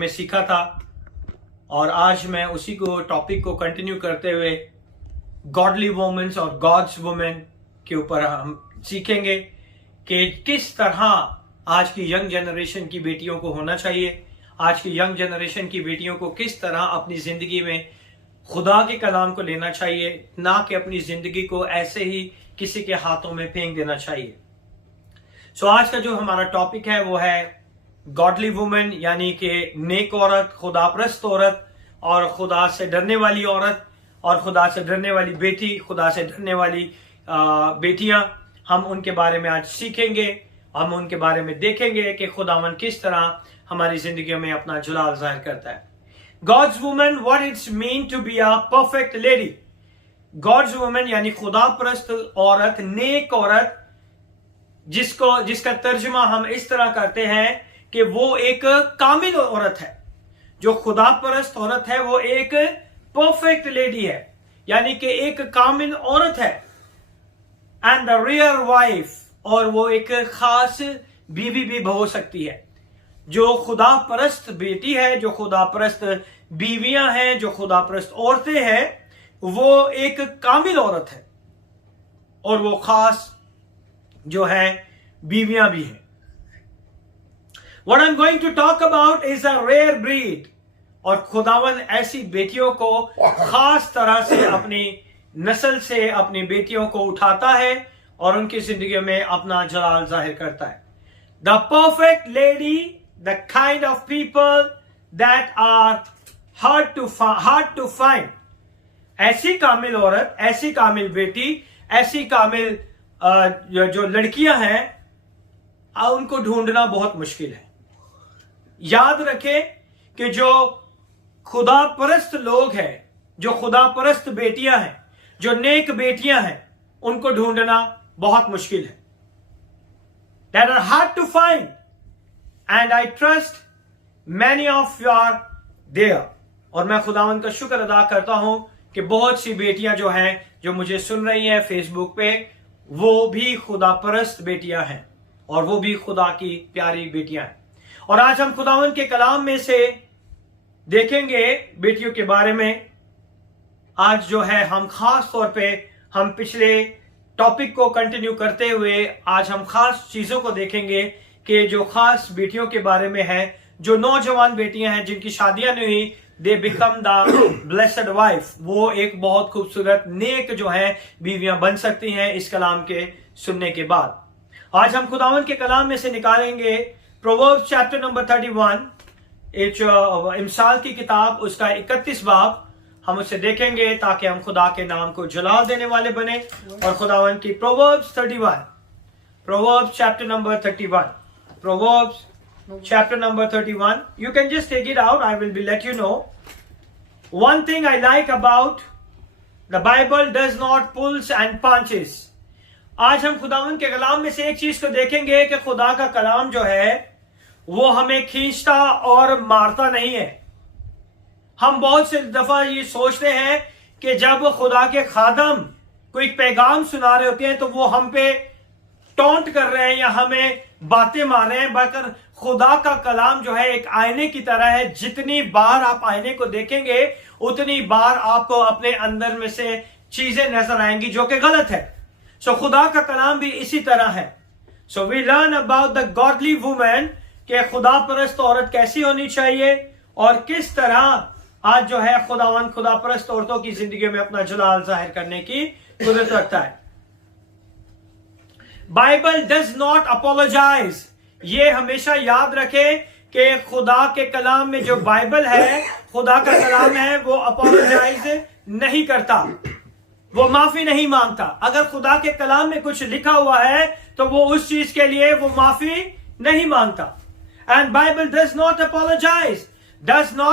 में सीखा था और आज मैं उसी को टॉपिक को कंटिन्यू करते हुए गॉडली वुमेन्स और गॉड्स वुमेन के ऊपर हम सीखेंगे कि किस तरह आज की यंग जनरेशन की बेटियों को होना चाहिए। आज की यंग जनरेशन की बेटियों को किस तरह अपनी जिंदगी में खुदा के कलाम को लेना चाहिए, ना कि अपनी जिंदगी को ऐसे ही किसी के हाथों में फेंक देना चाहिए। सो आज का जो हमारा टॉपिक है वो है गॉडली वुमेन, यानी कि नेक औरत, खुदाप्रस्त औरत और खुदा से डरने वाली औरत और खुदा से डरने वाली बेटी, खुदा से डरने वाली बेटियां। हम उनके बारे में आज सीखेंगे, हम उनके बारे में देखेंगे कि खुदावन किस तरह हमारी जिंदगी में अपना जलाल जाहिर करता है। God's women, what it's mean to be a perfect lady. God's women यानी खुदाप्रस्त औरत, नेक औरत, जिसका तर्जुमा हम इस तरह करते हैं कि वो एक कामिल औरत है। जो खुदापरस्त औरत है वो एक परफेक्ट लेडी है, यानी कि एक कामिल औरत है। एंड द रियल वाइफ, और वो एक खास बीवी भी हो सकती है। जो खुदापरस्त बेटी है, जो खुदापरस्त बीवियां हैं, जो खुदापरस्त औरतें हैं, वो एक कामिल औरत है और वो खास जो है बीवियां भी हैं। What I'm going to talk about is a rare breed, और खुदावन ऐसी बेटियों को खास तरह से अपनी नस्ल से अपनी बेटियों को उठाता है और उनकी जिंदगी में अपना जलाल जाहिर करता है। The perfect lady, the kind of people that are hard to find. ऐसी कामिल औरत, ऐसी कामिल बेटी, ऐसी कामिल जो लड़कियां हैं, उनको ढूंढना बहुत मुश्किल है। याद रखें कि जो खुदा परस्त लोग हैं, जो खुदा परस्त बेटियां हैं, जो नेक बेटियां हैं, उनको ढूंढना बहुत मुश्किल है। That are hard to find, and I trust many of you are there. और मैं खुदावन का शुक्र अदा करता हूं कि बहुत सी बेटियां जो हैं, जो मुझे सुन रही हैं फेसबुक पे, वो भी खुदा परस्त बेटियां हैं और वो भी खुदा की प्यारी बेटियां हैं। और आज हम खुदावन के कलाम में से देखेंगे बेटियों के बारे में। आज जो है हम खास तौर पे हम पिछले टॉपिक को कंटिन्यू करते हुए आज हम खास चीजों को देखेंगे कि जो खास बेटियों के बारे में है, जो नौजवान बेटियां हैं जिनकी शादियां नहीं हुई, they become the blessed wife. वो एक बहुत खूबसूरत नेक जो है बीवियां बन सकती हैं इस कलाम के सुनने के बाद। आज हम खुदावन के कलाम में से निकालेंगे प्रोवर्ब्स चैप्टर नंबर 31, इमसाल की किताब, उसका 31 बाब हम उसे देखेंगे ताकि हम खुदा के नाम को जलाल देने वाले बने। और खुदावन की proverbs chapter number 31, proverbs chapter number 31. You can just take it out. I will let you know. One thing I like about the Bible does not pulls and punches. आज हम खुदावन के कलाम में से एक चीज को देखेंगे कि खुदा का कलाम जो है वो हमें खींचता और मारता नहीं है। हम बहुत से दफा ये सोचते हैं कि जब खुदा के खादम कोई पैगाम सुना रहे होते हैं तो वो हम पे टॉन्ट कर रहे हैं या हमें बातें मार रहे हैं, बल्कि खुदा का कलाम जो है एक आईने की तरह है। जितनी बार आप आईने को देखेंगे उतनी बार आपको अपने अंदर में से चीजें नजर आएंगी जो कि गलत है। सो खुदा का कलाम भी इसी तरह है। So we learn about the godly women, कि खुदा परस्त औरत कैसी होनी चाहिए और किस तरह आज जो है खुदावन खुदा परस्त औरतों की जिंदगी में अपना जलाल जाहिर करने की कुदरत रखता है। Bible does not apologise. ये हमेशा याद रखें कि खुदा के कलाम में जो बाइबल है, खुदा का कलाम है, वो अपोलोजाइज नहीं करता, वो माफी नहीं मांगता। अगर खुदा के कलाम में कुछ लिखा हुआ है तो वो उस चीज के लिए वो माफी नहीं मांगता। And Bible does not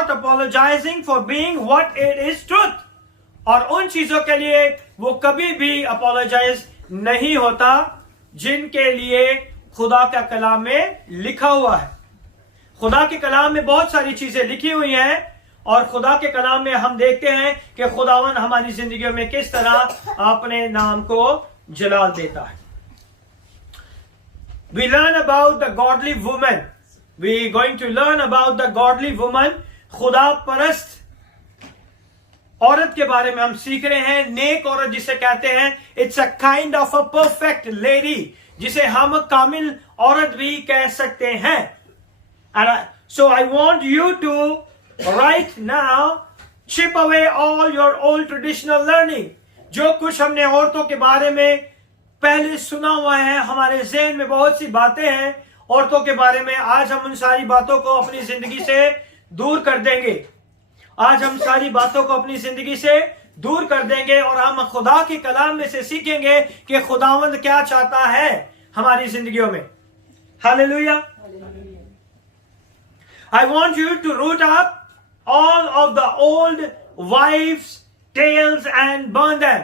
apologising for being what it is truth. और उन चीजों के लिए वो कभी भी अपोलोजाइज नहीं होता जिनके लिए खुदा का कलाम में लिखा हुआ है। खुदा के कलाम में बहुत सारी चीजें लिखी हुई हैं और खुदा के कलाम में हम देखते हैं कि खुदावन हमारी जिंदगी में किस तरह अपने नाम को जलाल देता है। We learn about the godly woman, we going to learn about the godly woman, खुदा परस्त औरत के बारे में हम सीख रहे हैं. नेक औरत जिसे कहते हैं, it's a kind of a perfect lady, जिसे हम कामिल औरत भी कह सकते हैं. So I want you to right now chip away all your old traditional learning. जो कुछ हमने औरतों के बारे में पहले सुना हुआ है, हमारे ज़हन में बहुत सी बातें हैं औरतों के बारे में. आज हम उन सारी बातों को अपनी जिंदगी से दूर कर देंगे. आज हम सारी बातों को अपनी जिंदगी से दूर कर देंगे और हम खुदा के कलाम में से सीखेंगे कि खुदावंद क्या चाहता है हमारी जिंदगियों में. Hallelujah. I want you to root up all of the old wives' tales and burn them.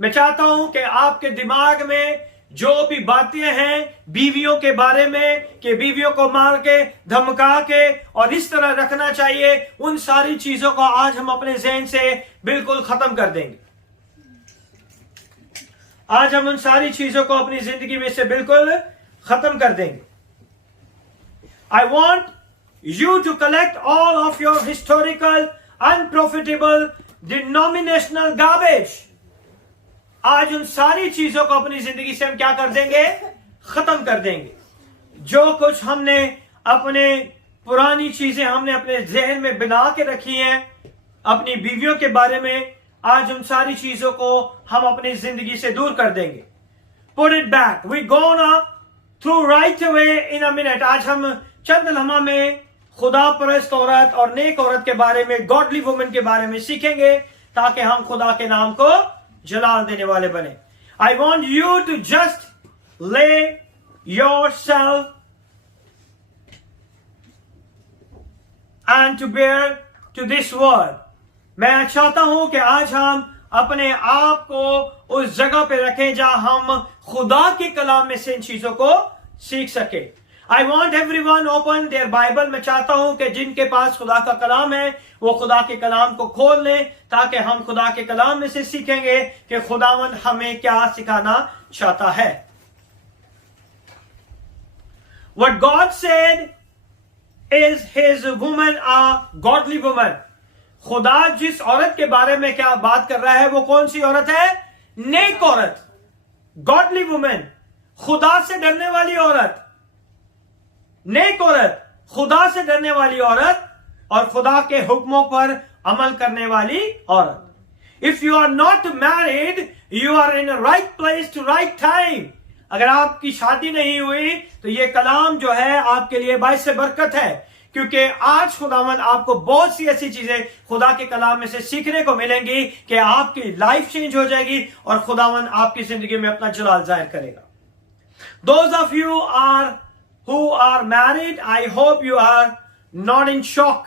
मैं चाहता हूं कि आपके दिमाग में जो भी बातें हैं बीवियों के बारे में, कि बीवियों को मार के, धमका के और इस तरह रखना चाहिए, उन सारी चीजों को आज हम अपने ज़हन से बिल्कुल खत्म कर देंगे. आज हम उन सारी चीजों को अपनी जिंदगी में से बिल्कुल खत्म कर देंगे. I want you to collect all of your historical, unprofitable, denominational garbage. आज उन सारी चीजों को अपनी जिंदगी से हम क्या कर देंगे? खत्म कर देंगे. जो कुछ हमने अपने पुरानी चीजें हमने अपने जहन में बना के रखी हैं अपनी बीवियों के बारे में, आज उन सारी चीजों को हम अपनी जिंदगी से दूर कर देंगे. Put it back. We gonna through right away in a minute. आज हम चंद लम्हा में खुदा परस्त औरत और नेक औरत के बारे में, गॉडली वुमन के बारे में सीखेंगे ताकि हम खुदा के नाम को जलाल देने वाले बने. I want you to just lay yourself and to bear to this word. मैं चाहता हूं कि आज हम अपने आप को उस जगह पे रखें जहां हम खुदा के कलाम में से इन चीजों को सीख सके. I want everyone open their Bible. मैं चाहता हूं कि जिनके पास खुदा का कलाम है वो खुदा के कलाम को खोल लें ताकि हम खुदा के कलाम में से सीखेंगे कि खुदावंद हमें क्या सिखाना चाहता है. What God said is his woman a godly woman. खुदा जिस औरत के बारे में क्या बात कर रहा है वो कौन सी औरत है? नेक औरत, गॉडली वुमन, खुदा से डरने वाली औरत. नेक औरत, खुदा से डरने वाली औरत और खुदा के हुक्मों पर अमल करने वाली औरत. If you are not married, you are in right place to right time. अगर आपकी शादी नहीं हुई तो ये कलाम जो है आपके लिए बाइस बरकत है, क्योंकि आज खुदावंद आपको बहुत सी ऐसी चीजें खुदा के कलाम में से सीखने को मिलेंगी कि आपकी लाइफ चेंज हो जाएगी और खुदावंद आपकी जिंदगी में अपना जलाल जाहिर करेगा. Those of you who are married, I hope you are not in shock.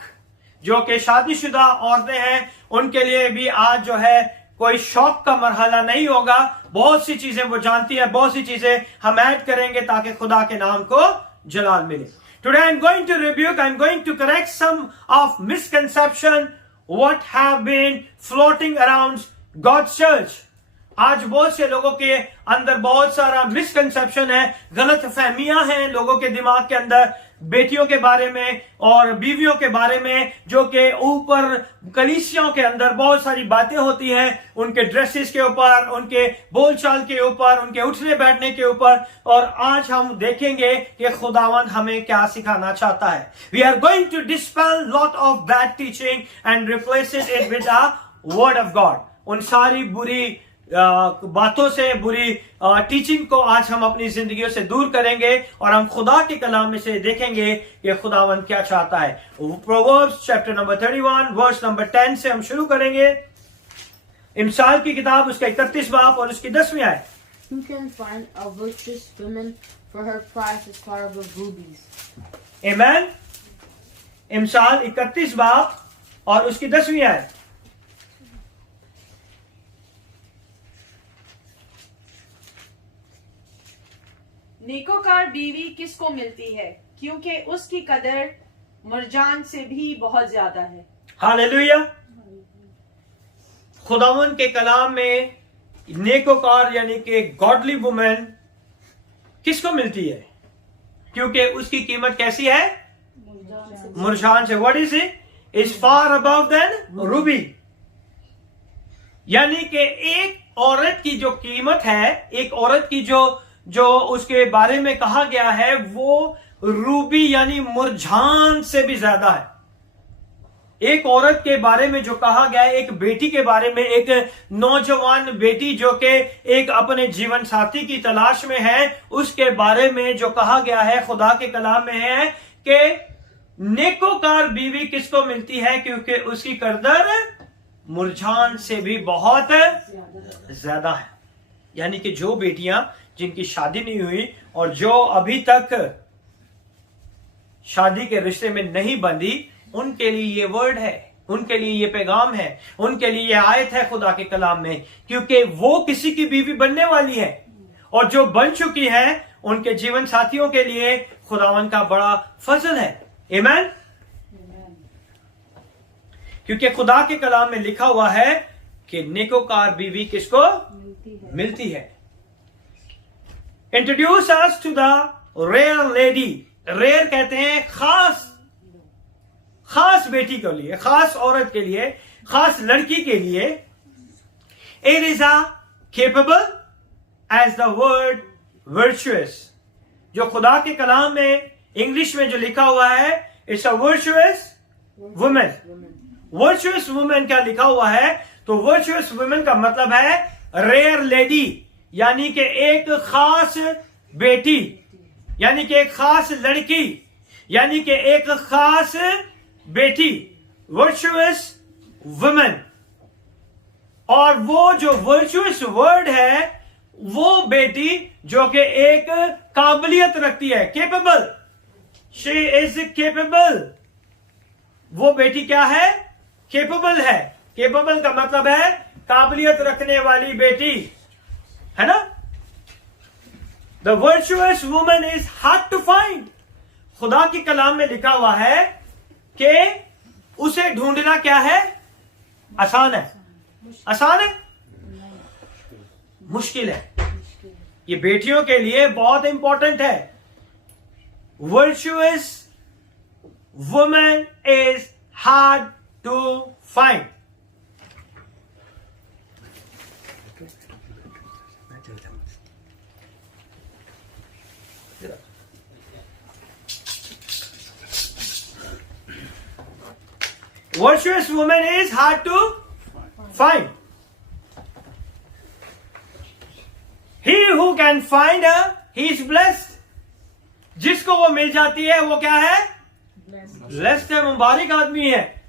जो कि शादीशुदा औरतें हैं उनके लिए भी आज जो है कोई शौक का मरहला नहीं होगा. बहुत सी चीजें वो जानती है, बहुत सी चीजें हम ऐड करेंगे ताकि खुदा के नाम को जलाल मिले. Today I'm going to rebuke, I'm going to correct some of misconception what have been floating around God's church. आज बहुत से लोगों के अंदर बहुत सारा मिसकंसेप्शन है, गलत फहमियां हैं लोगों के दिमाग के अंदर बेटियों के बारे में और बीवियों के बारे में, जो कि ऊपर कलीसियाओं के अंदर बहुत सारी बातें होती हैं उनके ड्रेसेस के ऊपर, उनके बोलचाल के ऊपर, उनके उठने बैठने के ऊपर. और आज हम देखेंगे कि खुदावंद हमें क्या सिखाना चाहता है. We are going to dispel lot of bad teaching and replace it with the word of God. उन सारी बुरी बातों से, बुरी टीचिंग को आज हम अपनी जिंदगियों से दूर करेंगे और हम खुदा के कलाम में से देखेंगे कि खुदावंद क्या चाहता है. Proverbs chapter number 31 verse number 10 से हम शुरू करेंगे. इमसाल की किताब उसका 31 बाब और उसकी 10वीं आयत. Who can find a virtuous woman, for her price is far above rubies. Amen. इमसाल 31 बाब और उसकी 10वीं आयत. नेकोकार बीवी किसको मिलती है, क्योंकि उसकी कदर मरजान से भी बहुत ज्यादा है. हालेलुया. खुदावंद के कलाम में नेकोकार यानी कि गॉडली वुमन किसको मिलती है, क्योंकि उसकी कीमत कैसी है? मुर्जान से. What is it? Is far above than ruby. यानी कि एक औरत की जो कीमत है, एक औरत की जो उसके बारे में कहा गया है, वो रूबी यानी मुरझान से भी ज्यादा है. एक औरत के बारे में जो कहा गया है, एक बेटी के बारे में, एक नौजवान बेटी जो कि एक अपने जीवन साथी की तलाश में है, उसके बारे में जो कहा गया है खुदा के कलाम में है कि नेकोकार बीवी किसको मिलती है, क्योंकि उसकी कदर मुरझान से भी बहुत ज्यादा है. यानी कि जो बेटियां जिनकी शादी नहीं हुई और जो अभी तक शादी के रिश्ते में नहीं बंधी, उनके लिए ये वर्ड है, उनके लिए ये पैगाम है, उनके लिए ये आयत है खुदा के कलाम में, क्योंकि वो किसी की बीवी बनने वाली है और जो बन चुकी है उनके जीवन साथियों के लिए खुदावन का बड़ा फजल है. आमीन. क्योंकि खुदा के कलाम में लिखा हुआ है कि नेकोकार बीवी किसको मिलती है. Introduce us to the rare lady. Rare कहते हैं खास बेटी के लिए, खास औरत के लिए, खास लड़की के लिए. It is a capable as the word virtuous. जो खुदा के कलाम में इंग्लिश में जो लिखा हुआ है, it's a virtuous women. Virtuous women क्या लिखा हुआ है? तो वर्चुअस वुमेन का मतलब है रेयर लेडी, यानी कि एक खास बेटी, यानी कि एक खास लड़की, यानी कि एक खास बेटी. Virtuous women. और वो जो वर्चुअस वर्ड है, वो बेटी जो कि एक काबिलियत रखती है, केपेबल. She is capable. वो बेटी क्या है? केपेबल है. केपेबल का मतलब है काबिलियत रखने वाली बेटी, है ना. The virtuous woman is hard to find. खुदा के कलाम में लिखा हुआ है कि उसे ढूंढना क्या है? आसान है. आसान है? मुश्किल है. ये बेटियों के लिए बहुत इंपॉर्टेंट है. Virtuous woman is hard to find. Virtuous woman is hard to find. He who can find her, he is blessed. जिसको वो मिल जाती है वो क्या है? ब्लेस्ड है, मुबारक आदमी है.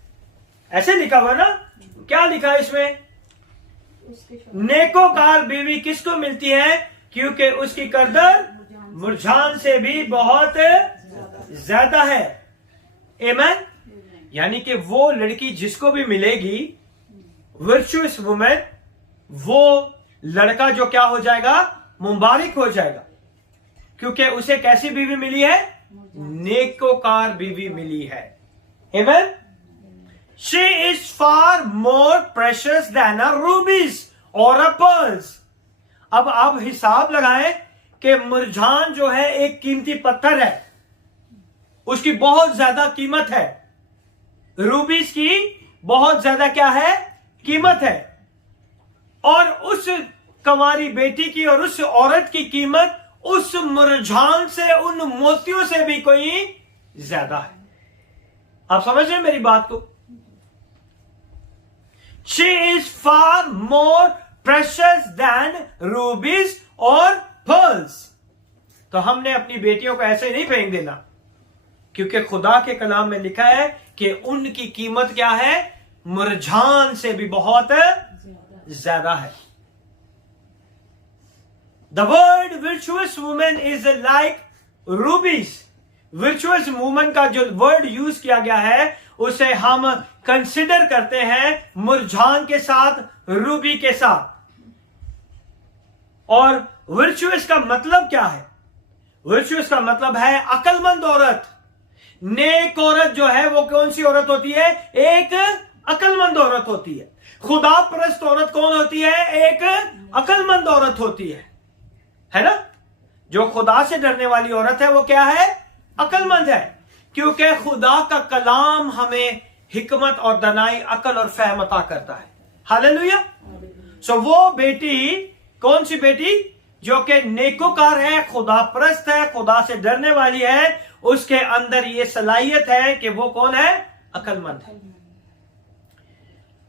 ऐसे लिखा हुआ ना. क्या लिखा है इसमें? नेकोकार बीवी किसको मिलती है? क्योंकि उसकी कदर मुरझान से भी बहुत ज्यादा है. आमीन. यानी कि वो लड़की जिसको भी मिलेगी, वर्चुअस वुमेन, वो लड़का जो क्या हो जाएगा? मुबारक हो जाएगा, क्योंकि उसे कैसी बीवी मिली है? नेकोकार बीवी मिली है. आमीन. She is far more precious than a rubies और अ पर्ल्स. अब आप हिसाब लगाएं कि मुरझान जो है एक कीमती पत्थर है, उसकी बहुत ज्यादा कीमत है. रूबीज की बहुत ज्यादा क्या है? कीमत है. और उस कंवारी बेटी की और उस औरत की कीमत उस मुरझान से, उन मोतियों से भी कोई ज्यादा है. आप समझ रहे हैं मेरी बात को? She is far more precious than rubies और पर्ल्स. तो हमने अपनी बेटियों को ऐसे नहीं फेंक देना, क्योंकि खुदा के कलाम में लिखा है कि उनकी कीमत क्या है? मुरझान से भी बहुत ज्यादा है. The word virtuous women is like रूबीज. Virtuous women का जो वर्ड यूज किया गया है, उसे हम कंसिडर करते हैं मुरझान के साथ, रूबी के साथ. और वर्चुअस का मतलब क्या है? वर्चुअस का मतलब है अक्लमंद औरत. नेक औरत जो है वो कौन सी औरत होती है? एक अक्लमंद औरत होती है. खुदा परस्त औरत कौन होती है? एक अक्लमंद औरत होती है ना. जो खुदा से डरने वाली औरत है वो क्या है? अक्लमंद है. क्योंकि खुदा का कलाम हमें हिकमत और दनाई, अकल और फहम अता करता है। हालेलुया। सो वो बेटी, कौन सी बेटी? जो कि नेकोकार है, खुदा परस्त है, खुदा से डरने वाली है, उसके अंदर ये सलाहियत है कि वो कौन है? अकलमंद है।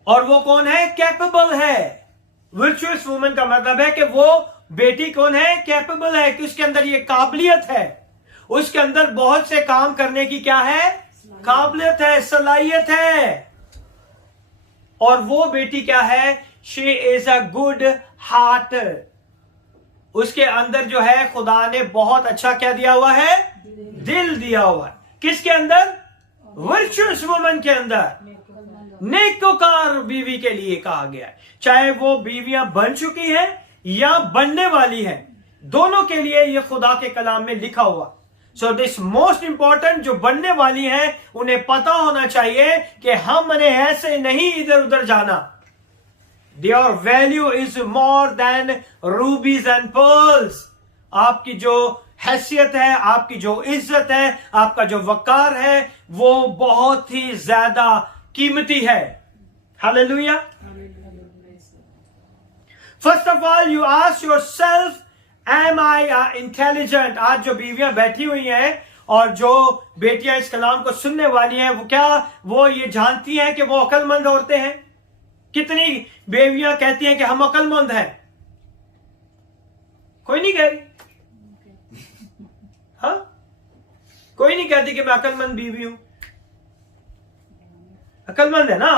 और वो कौन है? कैपेबल है। वर्चुअस वुमन का मतलब है कि वो बेटी कौन है? कैपेबल है, कि उसके अंदर ये काबिलियत है, उसके अंदर बहुत से काम करने की क्या है? काबिलियत है, सलाहियत है। और वो बेटी क्या है? She is a good heart. उसके अंदर जो है खुदा ने बहुत अच्छा क्या दिया हुआ है? दिल दिया हुआ है। किसके अंदर? वर्चुअस वुमन के अंदर, नेकोकार बीवी के लिए कहा गया है। चाहे वो बीवियां बन चुकी हैं या बनने वाली हैं, दोनों के लिए ये खुदा के कलाम में लिखा हुआ। सो दिस मोस्ट इंपॉर्टेंट, जो बनने वाली हैं उन्हें पता होना चाहिए कि हमने ऐसे नहीं इधर उधर जाना। Their value is more than rubies and pearls. आपकी जो हैसियत है, आपकी जो इज्जत है, आपका जो वकार है, वो बहुत ही ज्यादा कीमती है। Hallelujah. First of all you ask yourself, am I intelligent? आज जो बीवियां बैठी हुई हैं और जो बेटियां इस कलाम को सुनने वाली हैं, वो क्या वो ये जानती हैं कि वो अक्लमंद औरतें हैं? कितनी बेवियां कहती हैं कि हम अक्लमंद हैं? कोई नहीं कह रही। हाँ, कोई नहीं कहती कि मैं अक्लमंद बीवी हूं। अक्लमंद है ना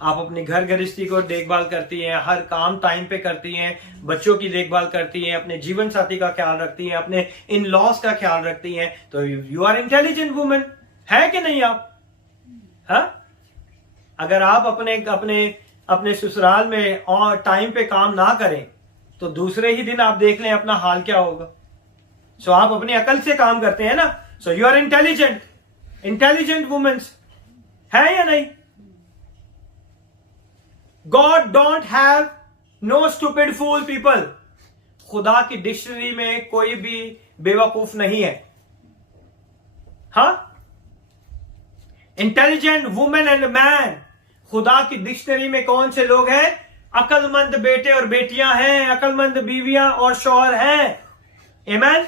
आप अपनी घर गृहस्थी को देखभाल करती हैं, हर काम टाइम पे करती हैं, बच्चों की देखभाल करती हैं, अपने जीवन साथी का ख्याल रखती हैं, अपने इन लॉस का ख्याल रखती हैं, तो यू आर इंटेलिजेंट वुमेन। है कि नहीं आप? हाँ, अगर आप अपने ससुराल में और टाइम पे काम ना करें तो दूसरे ही दिन आप देख लें अपना हाल क्या होगा। सो आप अपनी अकल से काम करते हैं ना। So you are intelligent womens, है या नहीं? God don't have no stupid fool people. खुदा की डिक्शनरी में कोई भी बेवकूफ नहीं है। हाँ, इंटेलिजेंट वुमेन एंड मैन, खुदा की डिक्शनरी में कौन से लोग हैं? अकलमंद बेटे और बेटियां हैं, अकलमंद बीवियां और शौहर हैं। आमेन।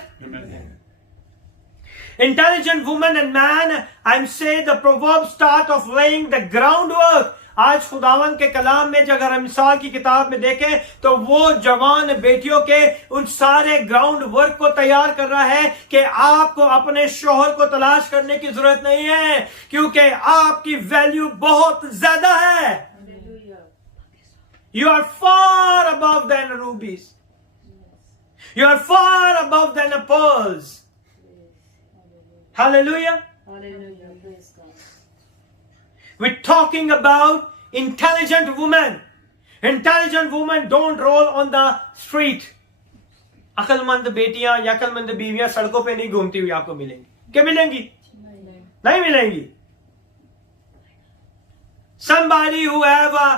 Intelligent woman and man, I'm say the proverb start of laying the groundwork. आज खुदावन के कलाम में अगर हम मिसाल की किताब में देखें तो वो जवान बेटियों के उन सारे ग्राउंड वर्क को तैयार कर रहा है कि आपको अपने शोहर को तलाश करने की जरूरत नहीं है, क्योंकि आपकी वैल्यू बहुत ज्यादा है। You are far above than rubies. You are far above than pearls. Hallelujah. Hallelujah. Praise God. We're talking about intelligent women. Intelligent women don't roll on the street. अकलमंद बेटियां या अकलमंद बीवियां सड़कों पे नहीं घूमती हुई आपको मिलेंगी। क्या मिलेंगी? नहीं मिलेंगी। Somebody who have a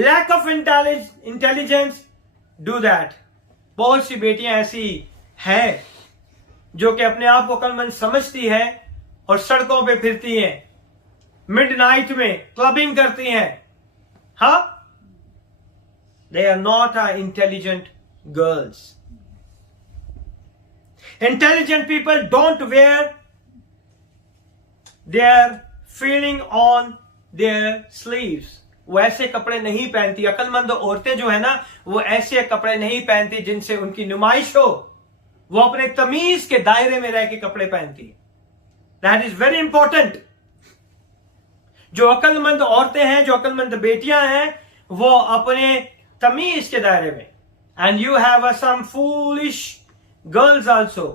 lack of intelligence do that. बहुत सी बेटियां ऐसी हैं जो कि अपने आप को अक्लमंद समझती है और सड़कों पे फिरती हैं, मिडनाइट में क्लबिंग करती हैं। हाँ, they are not intelligent girls. Intelligent people don't wear their feeling on their sleeves. वो ऐसे कपड़े नहीं पहनती। अक्लमंद औरतें जो है ना, वो ऐसे कपड़े नहीं पहनती जिनसे उनकी नुमाइश हो। वो अपने तमीज के दायरे में रह के कपड़े पहनती है। That is very important. जो अक्लमंद औरतें हैं, जो अक्लमंद बेटियां हैं, वो अपने तमीज के दायरे में। And you have some foolish girls also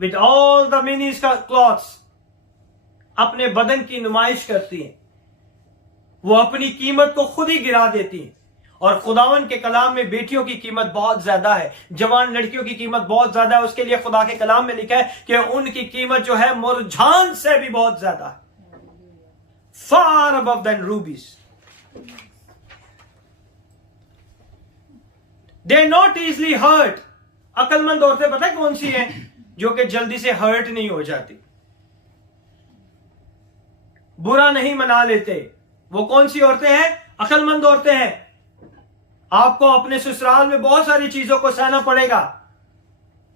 with all the mini clothes, अपने बदन की नुमाइश करती हैं। वो अपनी कीमत को खुद ही गिरा देती हैं। और खुदावन के कलाम में बेटियों की कीमत बहुत ज्यादा है, जवान लड़कियों की कीमत बहुत ज्यादा है। उसके लिए खुदा के कलाम में लिखा है कि उनकी कीमत जो है मुरझान से भी बहुत ज्यादा है। Far above than rubies. They not easily hurt. अक्लमंद औरतें पता है कौन सी हैं? जो कि जल्दी से हर्ट नहीं हो जाती। बुरा नहीं मना लेते। वो कौन सी औरतें हैं? अक्लमंद औरतें हैं। आपको अपने ससुराल में बहुत सारी चीजों को सहना पड़ेगा।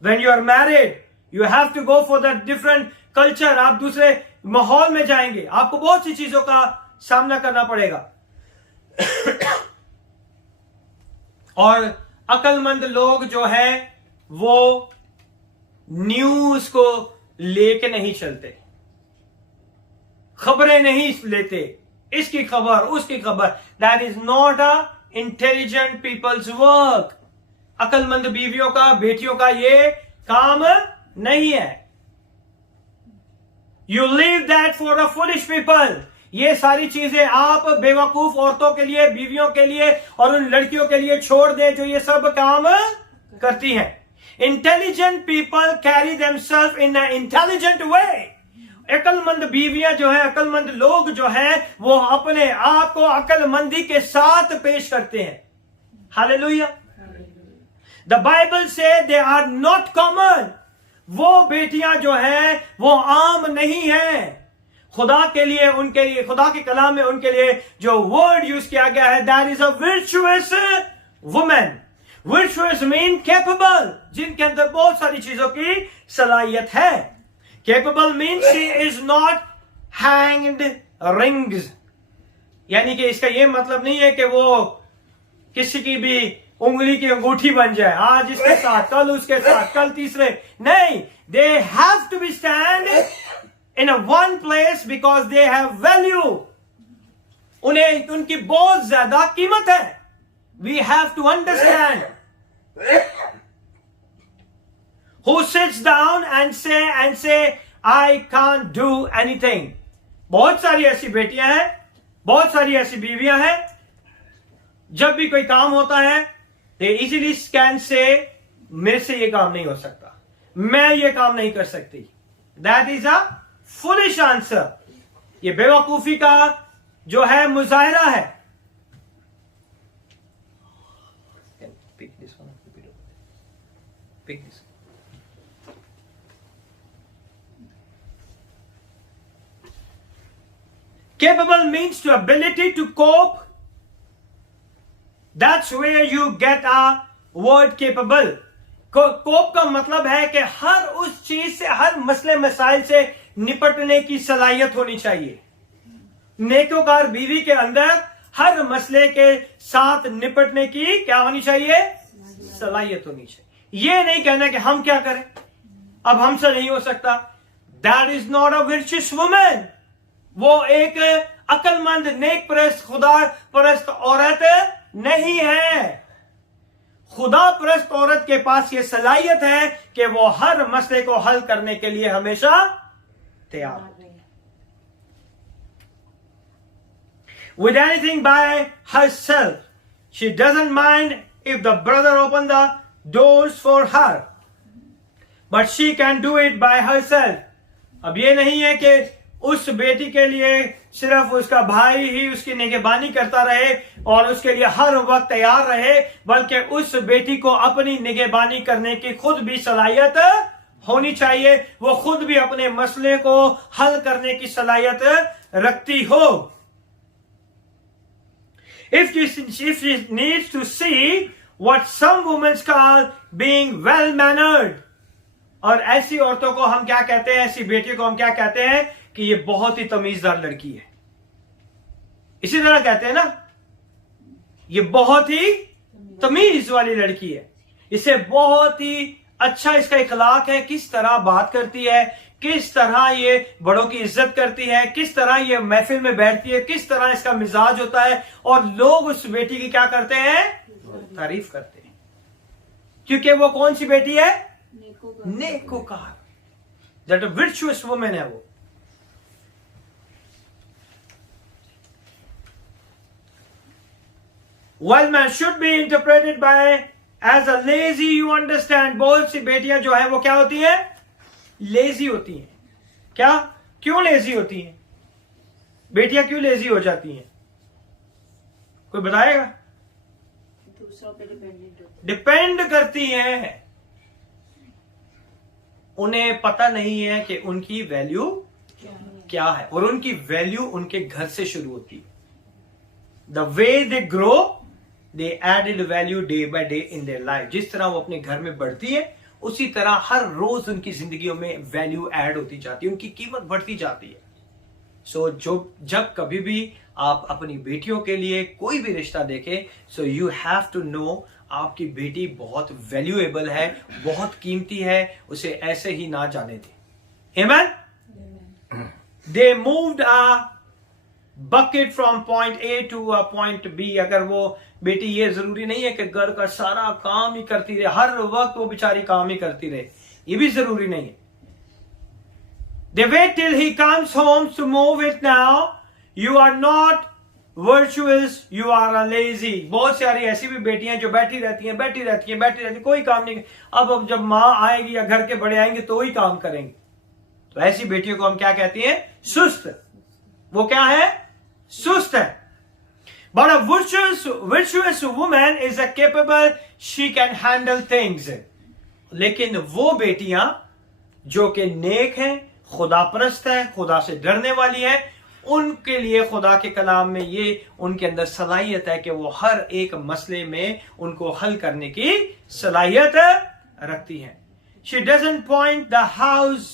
When you are married, you have to go for that different culture. आप दूसरे माहौल में जाएंगे, आपको बहुत सी चीजों का सामना करना पड़ेगा। और अक्लमंद लोग जो है वो न्यूज को लेके नहीं चलते, खबरें नहीं लेते, इसकी खबर उसकी खबर। That is not a intelligent peoples work. अक्लमंद बीवियों का, बेटियों का ये काम नहीं है। You leave that for a foolish people. ये सारी चीजें आप बेवकूफ औरतों के लिए, बीवियों के लिए और उन लड़कियों के लिए छोड़ दें जो ये सब काम करती हैं। Intelligent people carry themselves in a intelligent way. अक्लमंद बीवियां जो है, अक्लमंद लोग जो है, वो अपने आप को अक्लमंदी के साथ पेश करते हैं। हालेलुया। द बाइबल से दे आर नॉट कॉमन। वो बेटियां जो है वो आम नहीं है। खुदा के लिए, उनके लिए, खुदा के कलाम में उनके लिए जो वर्ड यूज किया गया है, that is a virtuous women. Virtuous mean capable, जिनके अंदर बहुत सारी चीजों की सलाहियत है। Capable mean she is not hanged rings, यानी कि इसका यह मतलब नहीं है कि वो किसी की भी उंगली की अंगूठी बन जाए, आज इसके साथ, कल उसके साथ, कल तीसरे। नहीं, they have to be stand in a one place because they have value. उन्हें, उनकी बहुत ज्यादा कीमत है। We have to understand who sits down and say I can't do anything. बहुत सारी ऐसी बेटियां हैं, बहुत सारी ऐसी बीवियां हैं, जब भी कोई काम होता है दे इजीली कैन से मेरे से ये काम नहीं हो सकता, मैं ये काम नहीं कर सकती। That is a foolish answer. ये बेवकूफी का जो है मुजाहिरा है। Capable means to ability to cope. That's where you get a word capable. कोप का मतलब है कि हर उस चीज से, हर मसले मसाइल से निपटने की सलाहियत होनी चाहिए। नेकोकार बीवी के अंदर हर मसले के साथ निपटने की क्या होनी चाहिए? सलाहियत होनी चाहिए। ये नहीं कहना कि हम क्या करें, अब हमसे नहीं हो सकता। That is not a virtuous women. वो एक अक्लमंद, नेक परस्त, खुदा परस्त औरत नहीं है। खुदा परस्त औरत के पास ये सलाहियत है कि वो हर मसले को हल करने के लिए हमेशा तैयार है। With anything by herself, she doesn't mind if the brother open the doors for her, but she can do it by herself. अब ये नहीं है कि उस बेटी के लिए सिर्फ उसका भाई ही उसकी निगहबानी करता रहे और उसके लिए हर वक्त तैयार रहे, बल्कि उस बेटी को अपनी निगहबानी करने की खुद भी सलाहियत होनी चाहिए। वो खुद भी अपने मसले को हल करने की सलाहियत रखती हो। If she needs to see what some women call being well mannered, और ऐसी औरतों को हम क्या कहते हैं, ऐसी बेटियों को हम क्या कहते हैं कि ये बहुत ही तमीजदार लड़की है। इसी तरह कहते हैं ना, ये बहुत ही तमीज वाली लड़की है, इसे बहुत ही अच्छा इसका इखलाक है, किस तरह बात करती है, किस तरह ये बड़ों की इज्जत करती है, किस तरह ये महफिल में बैठती है, किस तरह इसका मिजाज होता है। और लोग उस बेटी की क्या करते हैं? तारीफ करते हैं, क्योंकि वो कौन सी बेटी है? नेकोकार। दैट अ वर्चुअस वुमेन है वो। Well man should be interpreted by as a lazy, you understand। बहुत सी बेटियां जो है वो क्या होती हैं? लेजी होती हैं। क्या? क्यों लेजी होती हैं? बेटियां क्यों लेजी हो जाती हैं? कोई बताएगा? दूसरों पे डिपेंड करती हैं। उन्हें पता नहीं है कि उनकी वैल्यू क्या है, और उनकी वैल्यू उनके घर से शुरू होती है. The way they grow they added value day by day in their life. जिस तरह वो अपने घर में बढ़ती है, उसी तरह हर रोज उनकी जिंदगियों में वैल्यू ऐड होती जाती है, उनकी कीमत बढ़ती जाती है. सो जब कभी भी आप अपनी बेटियों के लिए कोई भी रिश्ता देखें, so you have to know आपकी बेटी बहुत वैल्यूएबल है, बहुत कीमती है, उसे ऐसे ही ना जाने दें. Amen. They moved a bucket from point A to a point B. अगर वो बेटी, ये जरूरी नहीं है कि घर का सारा काम ही करती रहे, हर वक्त वो बेचारी काम ही करती रहे, ये भी जरूरी नहीं है. They wait till he comes home to move it now. You are not virtuous, you are a lazy. बहुत सारी ऐसी भी बेटियां जो बैठी रहती हैं, कोई काम नहीं. अब जब माँ आएगी या घर के बड़े आएंगे तो ही काम करेंगे. तो ऐसी बेटियों को हम क्या कहते हैं? सुस्त. वो क्या है? सुस्त है. But a virtuous woman is a capable, she can handle things. लेकिन वो बेटियां जो कि नेक हैं, खुदा परस्त है, खुदा से डरने वाली है, उनके लिए खुदा के कलाम में ये उनके अंदर सलाहियत है कि वो हर एक मसले में उनको हल करने की सलाहियत रखती हैं. She doesn't point the house,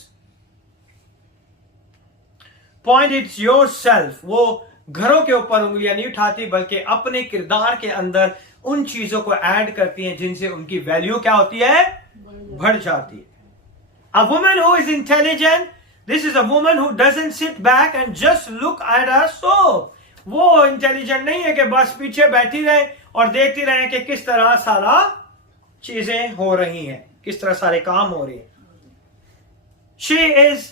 point it yourself. वो घरों के ऊपर उंगलियां नहीं उठाती, बल्कि अपने किरदार के अंदर उन चीजों को ऐड करती हैं जिनसे उनकी वैल्यू क्या होती है? बढ़ जाती है. A woman who is intelligent, this is a woman who doesn't sit back and just look at her soul. वो इंटेलिजेंट नहीं है कि बस पीछे बैठी रहे और देखती रहे कि किस तरह सारा चीजें हो रही हैं, किस तरह सारे काम हो रहे हैं. She is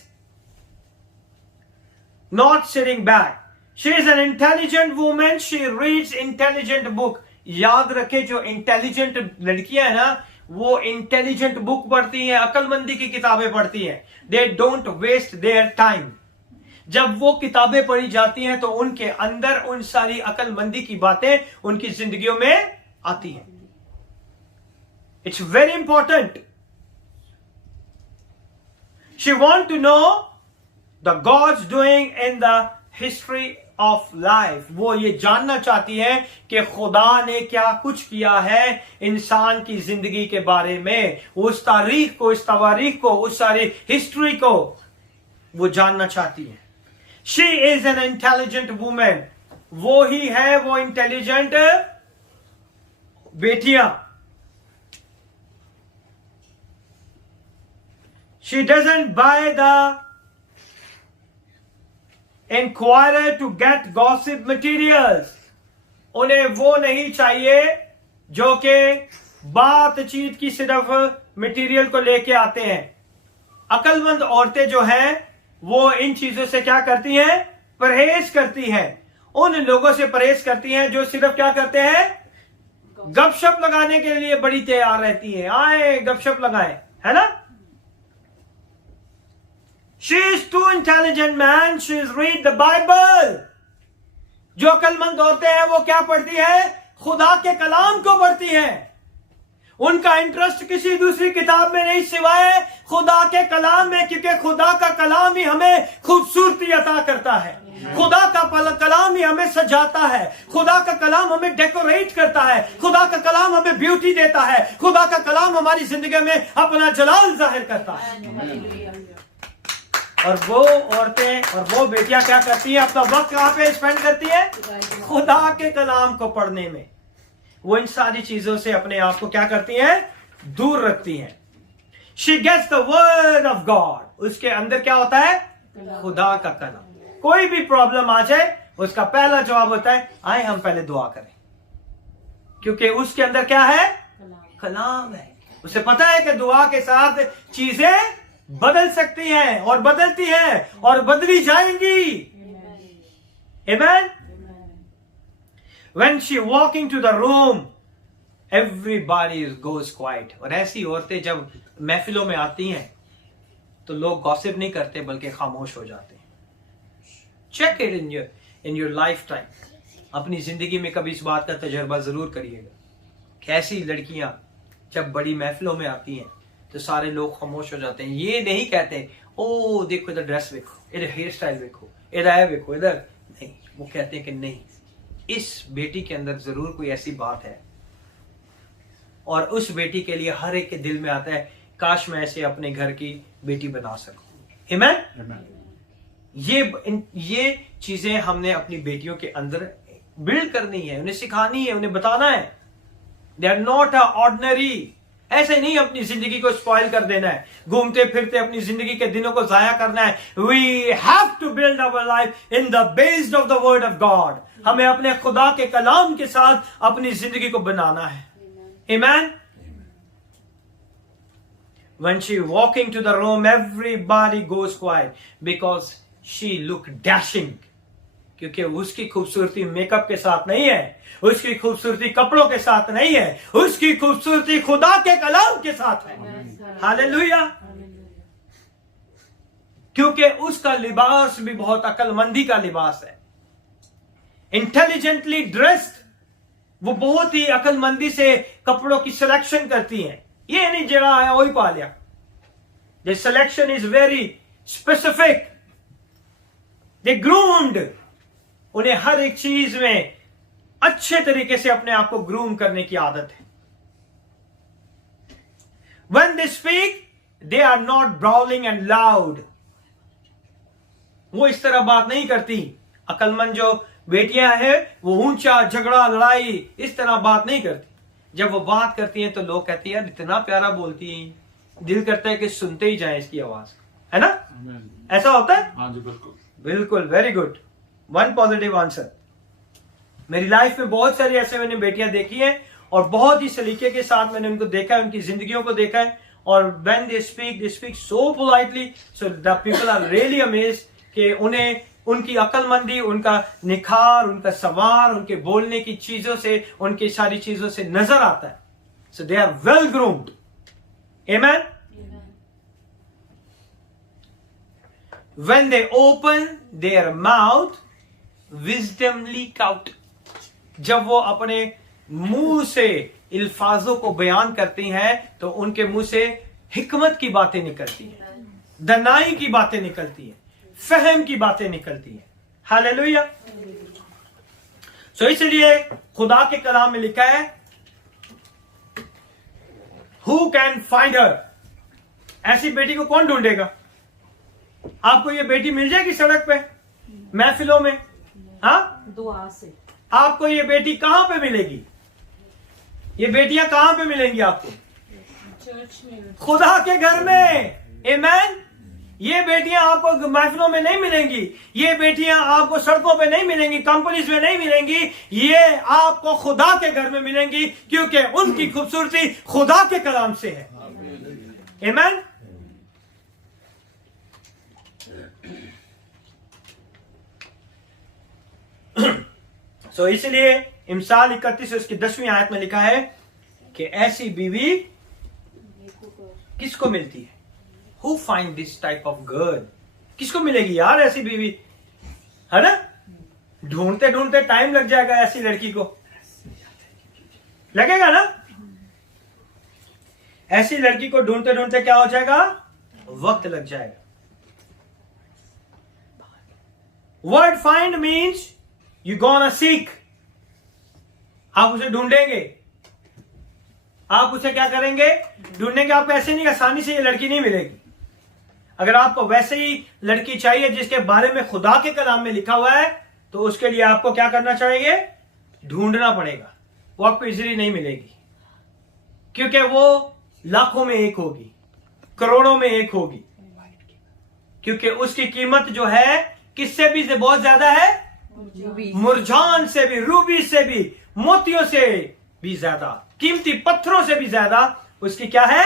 not sitting back. She is an intelligent woman. She reads intelligent book. याद रखे, जो इंटेलिजेंट लड़कियां है ना, वो इंटेलिजेंट बुक पढ़ती हैं, अकलमंदी की किताबें पढ़ती हैं. They don't waste their time. जब वो किताबें पढ़ी जाती हैं तो उनके अंदर उन सारी अकलमंदी की बातें उनकी जिंदगियों में आती हैं. It's very important. She want to know the God's doing in the history of life. वो ये जानना चाहती है कि खुदा ने क्या कुछ किया है इंसान की जिंदगी के बारे में. उस तारीख को, इस तवारीख को, उस सारी हिस्ट्री को वो जानना चाहती है. She is an intelligent woman. वो ही है वो इंटेलिजेंट बेटियां. She doesn't buy the inquirer to get gossip materials. उन्हें वो नहीं चाहिए जो कि बातचीत की सिर्फ मटीरियल को लेके आते हैं. अकलमंद औरतें जो हैं वो इन चीजों से क्या करती हैं? परहेज करती हैं. उन लोगों से परहेज करती हैं जो सिर्फ क्या करते हैं? गपशप लगाने के लिए बड़ी तैयार रहती हैं. आए गपशप लगाएं, है ना. She is too intelligent, man. She is read the Bible. जो अकलमंद औरतें हैं वो क्या पढ़ती है? खुदा के कलाम को पढ़ती हैं. उनका इंटरेस्ट किसी दूसरी किताब में नहीं सिवाय खुदा के कलाम में, क्योंकि खुदा का कलाम ही हमें खूबसूरती अता करता है. खुदा का कलाम ही हमें सजाता है. खुदा का कलाम हमें डेकोरेट करता है. खुदा का कलाम हमें ब्यूटी देता है. खुदा का कलाम हमारी जिंदगी में अपना जलाल जाहिर करता है. और वो औरतें और वो बेटियां क्या करती हैं? अपना वक्त कहां पे स्पेंड करती है? खुदा के कलाम को पढ़ने में. वो इन सारी चीजों से अपने आप को क्या करती हैं? दूर रखती हैं. She gets the word of God. उसके अंदर क्या होता है? खुदा का कलाम. कोई भी प्रॉब्लम आ जाए, उसका पहला जवाब होता है, आए हम पहले दुआ करें, क्योंकि उसके अंदर क्या है? कलाम है. उसे पता है कि दुआ के साथ चीजें बदल सकती हैं और बदलती हैं और बदली जाएंगी. Amen. When she walk into the room, everybody goes quiet. और ऐसी औरतें जब महफिलों में आती हैं तो लोग गॉसिप नहीं करते बल्कि खामोश हो जाते हैं. Check it in your lifetime. अपनी जिंदगी में कभी इस बात का तजर्बा जरूर करिएगा. कैसी लड़कियां जब बड़ी महफिलों में आती हैं तो सारे लोग खामोश हो जाते हैं. ये नहीं कहते ओ देखो इधर ड्रेस देखो, इधर हेयर स्टाइल देखो, इधर है देखो, इधर नहीं। वो कहते हैं कि नहीं, इस बेटी के अंदर जरूर कोई ऐसी बात है, और उस बेटी के लिए हर एक के दिल में आता है काश मैं ऐसे अपने घर की बेटी बना सकूं। आमीन। ये चीजें हमने अपनी बेटियों के अंदर बिल्ड करनी है, उन्हें सिखानी है, उन्हें बताना है। They are not a ordinary. ऐसे नहीं अपनी जिंदगी को स्पॉइल कर देना है, घूमते फिरते अपनी जिंदगी के दिनों को जाया करना है। We have to build our life in the based of the word of God. हमें अपने खुदा के कलाम के साथ अपनी जिंदगी को बनाना है। आमीन। When she walking to the room, everybody goes quiet because she look dashing. क्योंकि उसकी खूबसूरती मेकअप के साथ नहीं है, उसकी खूबसूरती कपड़ों के साथ नहीं है, उसकी खूबसूरती खुदा के कलाम के साथ है। हालेलुया। क्योंकि उसका लिबास भी बहुत अक्लमंदी का लिबास है। इंटेलिजेंटली ड्रेस्ड, वो बहुत ही अक्लमंदी से कपड़ों की सिलेक्शन करती हैं। ये नहीं जरा आया वही पा लिया। The selection is very specific. They groomed. उन्हें हर एक चीज में अच्छे तरीके से अपने आप को ग्रूम करने की आदत है। When they speak, they are not brawling and loud. वो इस तरह बात नहीं करती। अक्लमंद जो बेटियां हैं वो ऊंचा झगड़ा लड़ाई इस तरह बात नहीं करती। जब वो बात करती हैं तो लोग कहते हैं यार इतना प्यारा बोलती है, दिल करता है कि सुनते ही जाएं इसकी आवाज, है ना? ऐसा होता है? हाँ जी बिल्कुल बिल्कुल। Very good, one positive answer. मेरी लाइफ में बहुत सारी ऐसे मैंने बेटियां देखी हैं और बहुत ही सलीके के साथ मैंने उनको देखा है, उनकी जिंदगियों को देखा है। और when they speak so politely, so the people are really amazed कि उन्हें उनकी अक्लमंदी, उनका निखार, उनका सवार, उनके बोलने की चीजों से, उनकी सारी चीजों से नजर आता है। So they are well groomed. Amen. When they open their mouth, wisdom leak out. जब वो अपने मुंह से अल्फाजों को बयान करती हैं तो उनके मुंह से हिकमत की बातें निकलती हैं, दनाई की बातें निकलती हैं, फहम की बातें निकलती हैं। हालेलुया। सो इसलिए खुदा के कलाम में लिखा है, Who can find her? ऐसी बेटी को कौन ढूंढेगा? आपको ये बेटी मिल जाएगी सड़क पे, महफिलों में? हाँ, दुआ से। आपको ये बेटी कहां पे मिलेगी? ये बेटियां कहां पे मिलेंगी आपको? चर्च में, खुदा के घर में। आमेन। ये बेटियां आपको महफिलों में नहीं मिलेंगी, ये बेटियां आपको सड़कों पे नहीं मिलेंगी, कंपनीज में नहीं मिलेंगी, ये आपको खुदा के घर में मिलेंगी, क्योंकि उनकी खूबसूरती खुदा के कलाम से है। आमेन। सो इसलिए इमसाल 31 उसकी 10वीं आयत में लिखा है कि ऐसी बीवी किसको मिलती है? Who find this type of girl? किसको मिलेगी यार ऐसी बीवी, है ना? ढूंढते ढूंढते टाइम लग जाएगा ऐसी लड़की को, लगेगा ना? ऐसी लड़की को ढूंढते ढूंढते क्या हो जाएगा? वक्त लग जाएगा। Word find means you gonna seek. आप उसे ढूंढेंगे, आप उसे क्या करेंगे? ढूंढेंगे। आपको ऐसे नहीं, आसानी से ये लड़की नहीं मिलेगी। अगर आपको वैसे ही लड़की चाहिए जिसके बारे में खुदा के कलाम में लिखा हुआ है, तो उसके लिए आपको क्या करना चाहिए? ढूंढना पड़ेगा। वो आपको इजीली नहीं मिलेगी, क्योंकि वो लाखों में एक होगी, करोड़ों में एक होगी, क्योंकि उसकी कीमत जो है किससे भी से बहुत ज्यादा है? मुरझान से भी, रूबी से भी, मोतियों से भी ज्यादा, कीमती पत्थरों से भी ज्यादा उसकी क्या है?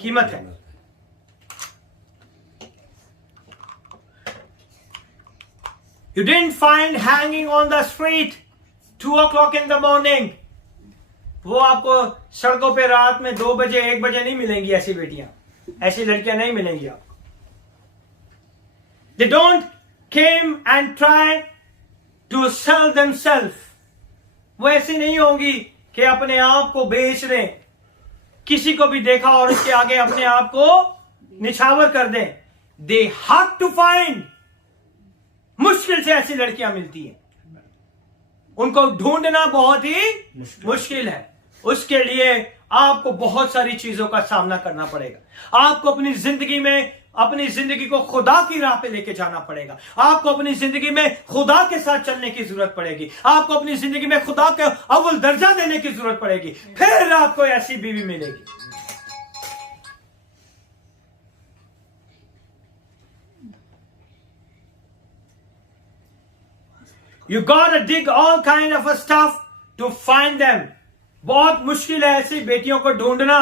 कीमत है। You didn't find hanging on the street 2 o'clock in the morning. वो आपको सड़कों पे रात में 2 बजे 1 बजे नहीं मिलेंगी। ऐसी बेटियां, ऐसी लड़कियां नहीं मिलेंगी आपको। They don't came and try to sell themselves. वो ऐसी नहीं होंगी कि अपने आप को बेच दें, किसी को भी देखा और उसके आगे अपने आप को निछावर कर दें। दे हार्ड टू फाइंड, मुश्किल से ऐसी लड़कियां मिलती हैं, उनको ढूंढना बहुत ही मुश्किल है। उसके लिए आपको बहुत सारी चीजों का सामना करना पड़ेगा। आपको अपनी जिंदगी को खुदा की राह पे लेके जाना पड़ेगा। आपको अपनी जिंदगी में खुदा के साथ चलने की जरूरत पड़ेगी। आपको अपनी जिंदगी में खुदा को अव्वल दर्जा देने की जरूरत पड़ेगी, फिर आपको ऐसी बीवी मिलेगी। You gotta dig all kind of a stuff to find them. बहुत मुश्किल है ऐसी बेटियों को ढूंढना।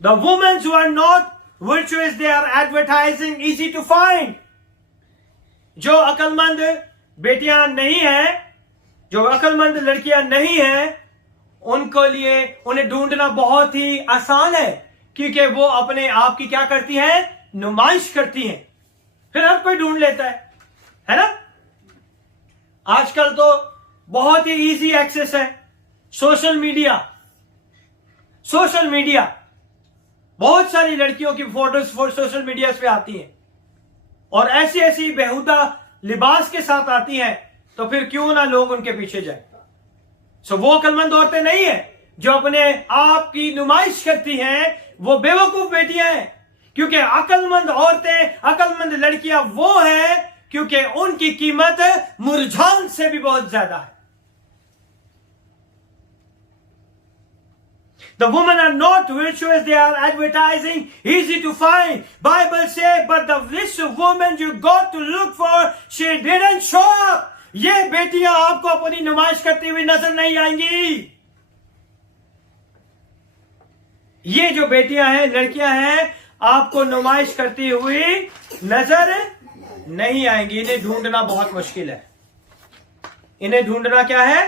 The women who are not virtuous, they are advertising easy to find. जो अकलमंद बेटियां नहीं हैं, जो अकलमंद लड़कियां नहीं हैं, उनको लिए उन्हें ढूंढना बहुत ही आसान है, क्योंकि वो अपने आप की क्या करती हैं? नुमाइश करती हैं। फिर हर कोई ढूंढ लेता है ना? आजकल तो बहुत ही इजी एक्सेस है। सोशल मीडिया बहुत सारी लड़कियों की फोटोज सोशल मीडिया पे आती हैं और ऐसी ऐसी बेहुदा लिबास के साथ आती हैं, तो फिर क्यों ना लोग उनके पीछे जाए। सो वो अकलमंद औरतें नहीं है जो अपने आप की नुमाइश करती हैं, वो बेवकूफ बेटियां हैं। क्योंकि अकलमंद औरतें, अकलमंद लड़कियां वो हैं क्योंकि उनकी कीमत मुरझान से भी बहुत ज्यादा है। The women are not virtuous, they are advertising, easy to find. Bible says, but this woman you got to look for, she didn't show up. ये बेटियां आपको अपनी नुमाइश करती हुई नजर नहीं आएंगी। ये जो बेटियां हैं, लड़कियां हैं, आपको नुमाइश करती हुई नजर नहीं आएंगी। इन्हें ढूंढना बहुत मुश्किल है। इन्हें ढूंढना क्या है?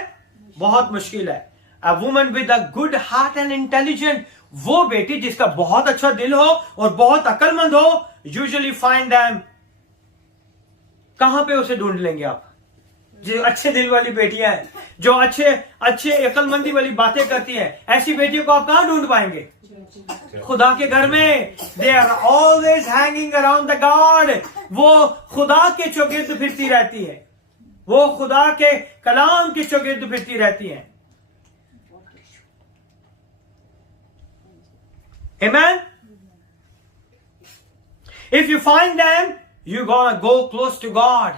बहुत मुश्किल है। A woman with a good heart and intelligent, वो बेटी जिसका बहुत अच्छा दिल हो और बहुत अकलमंद हो, usually find them। कहां पे उसे ढूंढ लेंगे आप? जो अच्छे दिल वाली बेटियां हैं, जो अच्छे अकलमंदी वाली बातें करती हैं, ऐसी बेटियों को आप कहां ढूंढ पाएंगे? खुदा के घर में। They are always hanging around the God। वो खुदा के चौगिर्द फिरती रहती है, वो खुदा के कलाम के चौगिर्द फिरती रहती हैं। Amen? If you find them, you're gonna go close to God.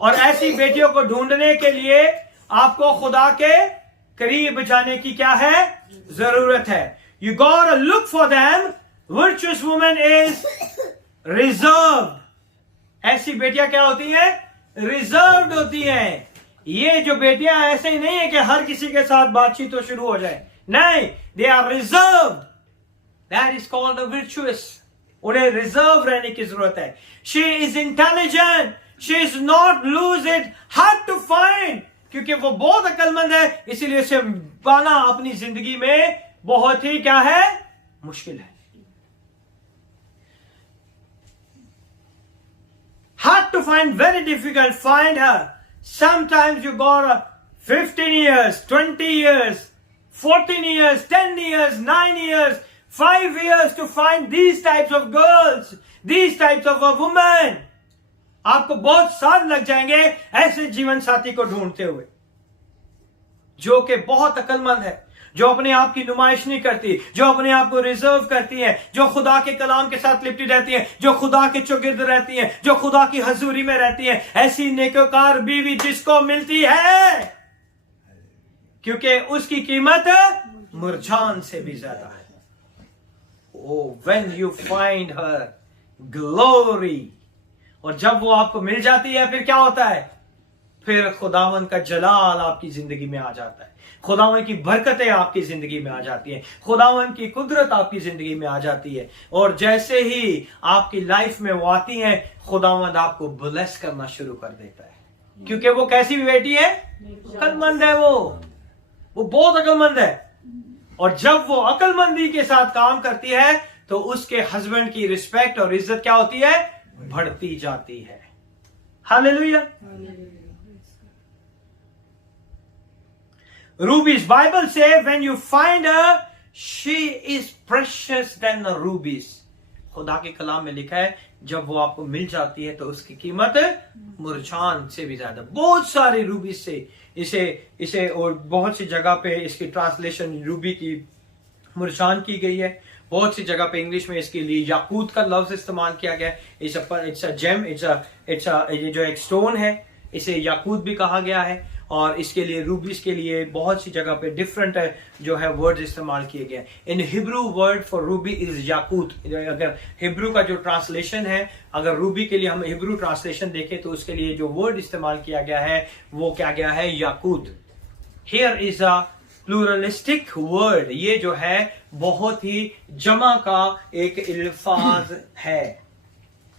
और ऐसी बेटियों को ढूंढने के लिए आपको खुदा के करीब जाने की क्या है? जरूरत है। You gotta look for them. Virtuous woman is reserved. ऐसी बेटियां क्या होती हैं? Reserved होती हैं। ये जो बेटियां ऐसे ही नहीं है कि हर किसी के साथ बातचीत तो शुरू हो जाए, नहीं, they are reserve. That is called a virtuous। उन्हें रिजर्व रहने की जरूरत है। She is intelligent, she is not loose it, hard to find, क्योंकि वो बहुत अकलमंद है, इसीलिए उसे पाना अपनी जिंदगी में बहुत ही क्या है? मुश्किल है। Hard to find, very difficult, find her. Sometimes you got 15 years, 20 years, 14 years, 10 years, 9 years, 5 years to find these types of girls, these types of a woman. आपको बहुत साल लग जाएंगे ऐसे जीवन साथी को ढूंढते हुए, जो कि बहुत अकलमंद है, जो अपने आप की नुमाइश नहीं करती, जो अपने आप को रिजर्व करती है, जो खुदा के कलाम के साथ लिपटी रहती है, जो खुदा के चौगिर्द रहती है, जो खुदा की हजूरी में रहती है। ऐसी नेकोकार बीवी जिसको मिलती है, क्योंकि उसकी कीमत मुरझान से भी ज्यादा है। Oh, when you find her, glory। और जब वो आपको मिल जाती है, फिर क्या होता है? फिर खुदावन का जलाल आपकी जिंदगी में आ जाता है, खुदावन की बरकतें आपकी जिंदगी में आ जाती हैं, खुदावन की कुदरत आपकी जिंदगी में आ जाती है। और जैसे ही आपकी लाइफ में वो आती हैं, खुदावन आपको ब्लेस करना शुरू कर देता है, क्योंकि वो कैसी बेटी है? अकलमंद है। वो बहुत अकलमंद है। और जब वो अकलमंदी के साथ काम करती है, तो उसके हस्बैंड की रिस्पेक्ट और इज्जत क्या होती है? बढ़ती जाती है। Hallelujah. rubies. Bible say when you find her, she is precious than the rubies. खुदा के कलाम में लिखा है जब वो आपको मिल जाती है तो उसकी कीमत मुरझान से भी ज्यादा। बहुत सारे रूबी से इसे और बहुत सी जगह पे इसकी ट्रांसलेशन रूबी की मुरझान की गई है। बहुत सी जगह पे इंग्लिश में इसके लिए याकूत का लफ्ज इस्तेमाल किया गया है। इट्स अ जेम, ये जो एक स्टोन है इसे याकूत भी कहा गया है। और इसके लिए रूबीज के लिए बहुत सी जगह पे डिफरेंट जो है वर्ड्स इस्तेमाल किए गए। In Hebrew word for ruby is याकूत। अगर हिब्रू का जो ट्रांसलेशन है, अगर रूबी के लिए हम हिब्रू ट्रांसलेशन देखें तो उसके लिए जो वर्ड इस्तेमाल किया गया है वो क्या गया है, याकूत। Here is a pluralistic word. ये जो है बहुत ही जमा का एक अल्फाज है।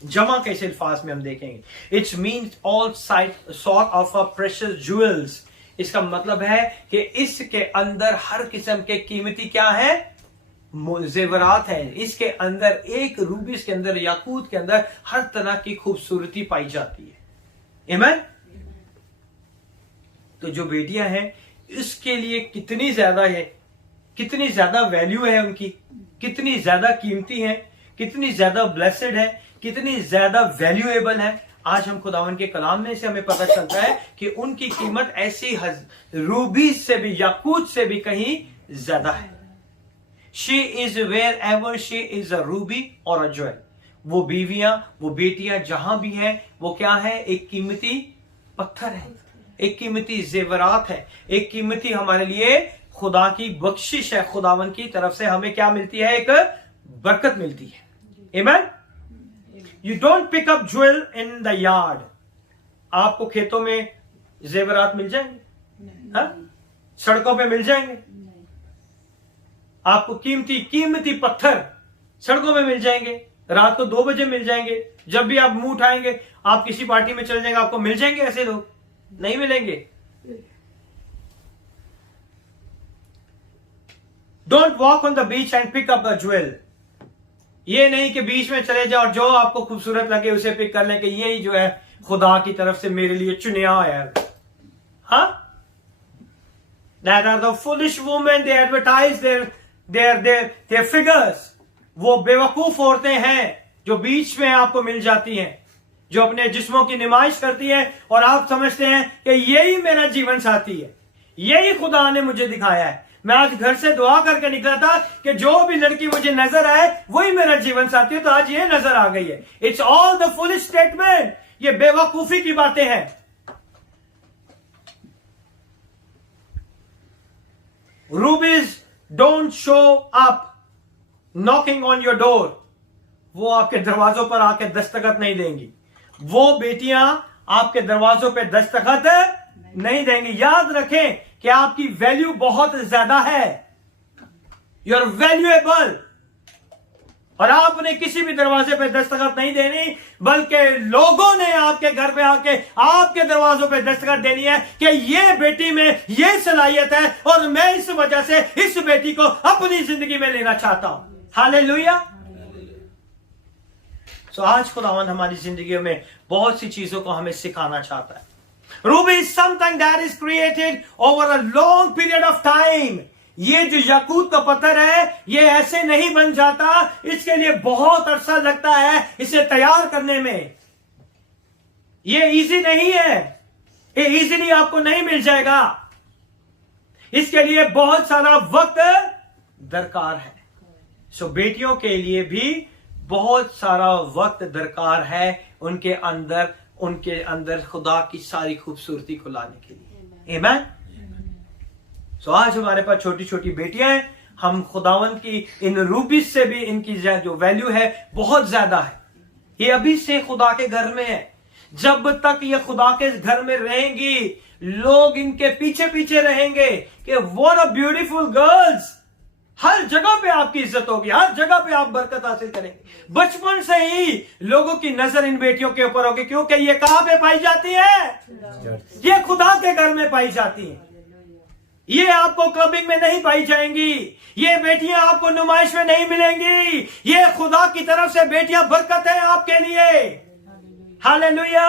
जमा के इस अल्फाज में हम देखेंगे it's means all sort of a precious jewels. इसका मतलब है कि इसके अंदर हर किस्म के कीमती क्या है, जेवरात है। इसके अंदर एक रूबीज के अंदर, याकूत के अंदर हर तरह की खूबसूरती पाई जाती है। आमीन। तो जो बेटियां हैं इसके लिए कितनी ज्यादा है, कितनी ज्यादा वैल्यू है उनकी, कितनी ज्यादा कीमती है, कितनी ज्यादा ब्लेसेड है, कितनी ज्यादा वैल्यूएबल है। आज हम खुदावन के कलाम में से हमें पता चलता है कि उनकी कीमत ऐसी रूबी से भी, याकूत से भी कहीं ज्यादा है। She is wherever she is a ruby or a jewel. वो बीवियां, वो बेटियां जहां भी हैं वो क्या है, एक कीमती पत्थर है, एक कीमती जेवरात है, एक कीमती हमारे लिए खुदा की बख्शिश है। खुदावन की तरफ से हमें क्या मिलती है, एक बरकत मिलती है। आमीन। You don't pick up jewel in the yard. आपको खेतों में जेवरात मिल जाएंगे, हाँ? सड़कों पे मिल जाएंगे आपको कीमती पत्थर सड़कों में मिल जाएंगे। रात को 2 बजे मिल जाएंगे। जब भी आप मुंह उठाएंगे, आप किसी पार्टी में चले जाएंगे, आपको मिल जाएंगे ऐसे लोग? नहीं मिलेंगे। Don't walk on the beach and pick up the jewel. ये नहीं कि बीच में चले जाओ और जो आपको खूबसूरत लगे उसे पिक कर लें कि यही जो है खुदा की तरफ से मेरे लिए चुनिया है। हाँ, that are the foolish women, they advertise their figures. वो बेवकूफ औरतें हैं जो बीच में आपको मिल जाती हैं, जो अपने जिस्मों की नुमाइश करती है और आप समझते हैं कि यही मेरा जीवन साथी है, यही खुदा ने मुझे दिखाया है। मैं आज घर से दुआ करके निकला था कि जो भी लड़की मुझे नजर आए वही मेरा जीवन साथी है, तो आज ये नजर आ गई है। It's all the full statement. ये बेवकूफी की बातें हैं। रूबीज don't show up knocking on your door. वो आपके दरवाजों पर आके दस्तखत नहीं देंगी। वो बेटियां आपके दरवाजों पे दस्तखत नहीं देंगी। याद रखें कि आपकी वैल्यू बहुत ज्यादा है। You are valuable. और आपने किसी भी दरवाजे पे दस्तखत नहीं देनी, बल्कि लोगों ने आपके घर पे आके आपके दरवाजों पे दस्तखत देनी है कि ये बेटी में ये सलाहियत है और मैं इस वजह से इस बेटी को अपनी जिंदगी में लेना चाहता हूं। हालेलुया। सो आज खुदावंद हमारी जिंदगी में बहुत सी चीजों को हमें सिखाना चाहता है। Ruby is something that is created over a long period of time. ये जो याकूत का पत्थर है ये ऐसे नहीं बन जाता, इसके लिए बहुत अरसा लगता है इसे तैयार करने में। ये इजी नहीं है, ये इजीली आपको नहीं मिल जाएगा। इसके लिए बहुत सारा वक्त दरकार है। सो बेटियों के लिए भी बहुत सारा वक्त दरकार है उनके अंदर खुदा की सारी खूबसूरती को लाने के लिए। आमीन। सो आज हमारे पास छोटी छोटी बेटियां हैं। हम खुदावन की इन रूबीज से भी इनकी जो वैल्यू है बहुत ज्यादा है। ये अभी से खुदा के घर में है। जब तक ये खुदा के घर में रहेंगी, लोग इनके पीछे पीछे रहेंगे कि व्हाट अ ब्यूटीफुल गर्ल्स। हर जगह पे आपकी इज्जत होगी, हर जगह पे आप बरकत हासिल करेंगे। बचपन से ही लोगों की नजर इन बेटियों के ऊपर होगी, क्योंकि ये कहां पे पाई जाती है? ये खुदा के घर में पाई जाती है। ये आपको क्लबिंग में नहीं पाई जाएंगी। ये बेटियां आपको नुमाइश में नहीं मिलेंगी। ये खुदा की तरफ से बेटियां बरकत है आपके लिए। Hallelujah.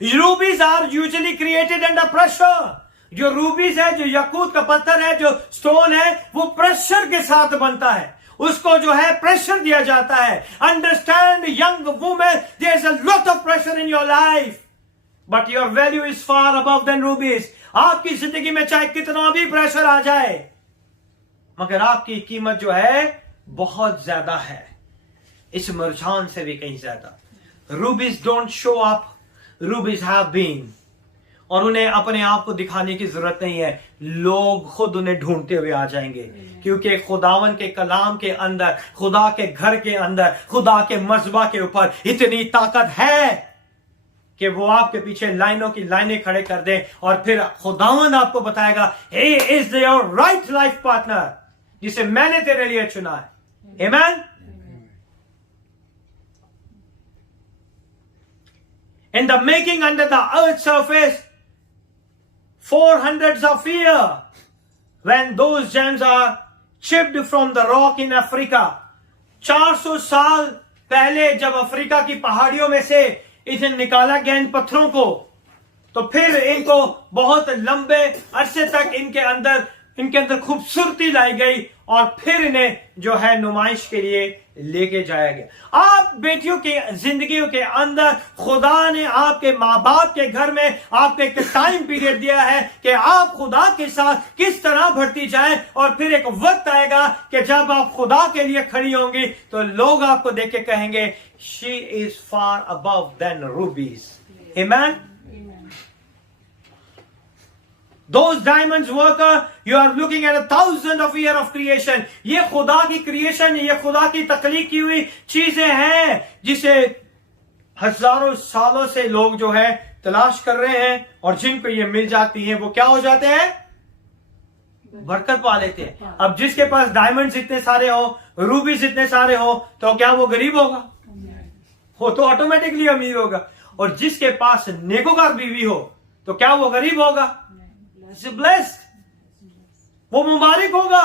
Rubies are usually created under pressure. जो रूबीज है, जो यकूत का पत्थर है, जो स्टोन है, वो प्रेशर के साथ बनता है। उसको जो है प्रेशर दिया जाता है। Understand young women, there is a lot of pressure in your life, but your value is far above than rubies. आपकी जिंदगी में चाहे कितना भी प्रेशर आ जाए, मगर आपकी कीमत जो है बहुत ज्यादा है, इस मुरझान से भी कहीं ज्यादा। Rubies don't show up, rubies have been. और उन्हें अपने आप को दिखाने की जरूरत नहीं है, लोग खुद उन्हें ढूंढते हुए आ जाएंगे, क्योंकि खुदावन के कलाम के अंदर, खुदा के घर के अंदर, खुदा के मजबा के ऊपर इतनी ताकत है कि वो आपके पीछे लाइनों की लाइनें खड़े कर दे, और फिर खुदावन आपको बताएगा, he is your right life partner, जिसे मैंने तेरे लिए चुना है। आमीन। In the making under the earth's surface, 400s of years, when those gems are chipped from the rock in Africa, 400 साल पहले जब अफ्रीका की पहाड़ियों में से इन्हें निकाला गया इन पत्थरों को, तो फिर इनको बहुत लंबे अरसे तक इनके अंदर खूबसूरती लाई गई, और फिर इन्हें जो है नुमाइश के लिए लेके जाया गया। आप बेटियों की जिंदगियों के अंदर खुदा ने आपके माँ बाप के घर में आपको एक टाइम पीरियड दिया है कि आप खुदा के साथ किस तरह बढ़ती जाए, और फिर एक वक्त आएगा कि जब आप खुदा के लिए खड़ी होंगी तो लोग आपको देख के कहेंगे, she is far above than rubies. आमीन। Those diamonds worker, you are looking at 1,000 of year of creation. ये खुदा की क्रिएशन, ये खुदा की तख्लीक की हुई चीजें हैं, जिसे हजारों सालों से लोग जो है तलाश कर रहे हैं, और जिनको ये मिल जाती हैं वो क्या हो जाते हैं, बरकत पा लेते हैं। अब जिसके पास डायमंड्स इतने सारे हो, रूबीज इतने सारे हो, तो क्या वो गरीब होगा? वो तो ऑटोमेटिकली अमीर होगा। और जिसके पास नेकोकार बीवी हो, तो क्या वो गरीब होगा? ब्लेस्ड, वो मुबारक होगा।